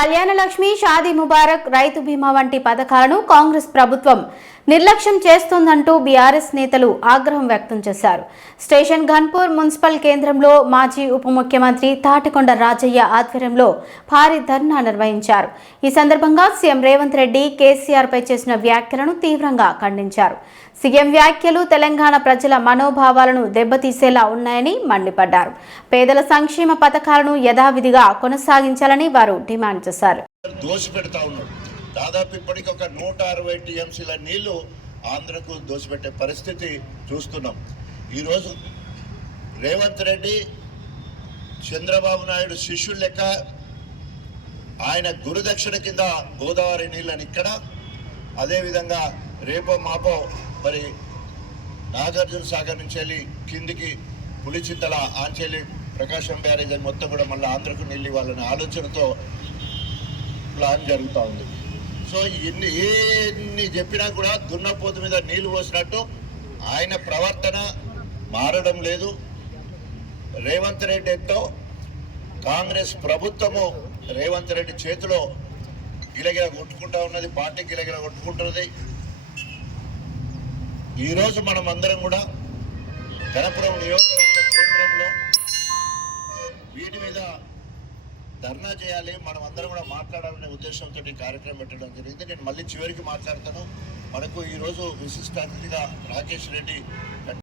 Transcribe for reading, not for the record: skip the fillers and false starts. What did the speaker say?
కళ్యాణ లక్ష్మి, షాదీ ముబారక్, రైతు బీమా వంటి పథకాలను కాంగ్రెస్ ప్రభుత్వం నిర్లక్ష్యం చేస్తోందంటూ బీఆర్ఎస్ నేతలు ఆగ్రహం వ్యక్తం చేశారు. స్టేషన్ ఘన్పూర్ మున్సిపల్ కేంద్రంలో మాజీ ఉప ముఖ్యమంత్రి తాటికొండ రాజయ్య ఆధ్వర్యంలో భారీ ధర్నా నిర్వహించారు. ఈ సందర్భంగా సీఎం రేవంత్ రెడ్డి కేసీఆర్ పై చేసిన వ్యాఖ్యలను తీవ్రంగా ఖండించారు. సీఎం వ్యాఖ్యలు తెలంగాణ ప్రజల మనోభావాలను దెబ్బతీసేలా ఉన్నాయని మండిపడ్డారు. పేదల సంక్షేమ పథకాలను యథావిధిగా కొనసాగించాలని వారు డిమాండ్ చేశారు. దాదాపు ఇప్పటికి ఒక 160 టీఎంసీల నీళ్లు ఆంధ్రకు దోసిపెట్టే పరిస్థితి చూస్తున్నాం. ఈరోజు రేవంత్ రెడ్డి చంద్రబాబు నాయుడు శిష్యులు లెక్క ఆయన గురుదక్షిణ కింద గోదావరి నీళ్ళని ఇక్కడ, అదేవిధంగా రేపో మాపో మరి నాగార్జున సాగర్ నుంచి వెళ్ళి కిందికి పులిచింతల ఆంచెల్లి ప్రకాశం బ్యారేజ్ అని మొత్తం కూడా మళ్ళీ ఆంధ్రకు నీళ్ళు ఇవ్వాలనే ఆలోచనతో ప్లాన్ జరుగుతూ ఉంది. సో ఎన్ని చెప్పినా కూడా దున్నపోతు మీద నీళ్లు పోసినట్టు ఆయన ప్రవర్తన మారడం లేదు. రేవంత్ రెడ్డితో కాంగ్రెస్ ప్రభుత్వము రేవంత్ రెడ్డి చేతిలో గిలగిల కొట్టుకుంటా ఉన్నది, పార్టీ గిలగిల కొట్టుకుంటున్నది. ఈరోజు మనం అందరం కూడా గణపురం నియోజకవర్గ కేంద్రంలో వీటి మీద ధర్నా చేయాలి, మనం అందరం కూడా మాట్లాడాలనే ఉద్దేశంతో ఈ కార్యక్రమం పెట్టడం జరిగింది. నేను మళ్ళీ చివరికి మాట్లాడతాను. మనకు ఈరోజు విశిష్ట అతిథిగా రాకేష్ రెడ్డి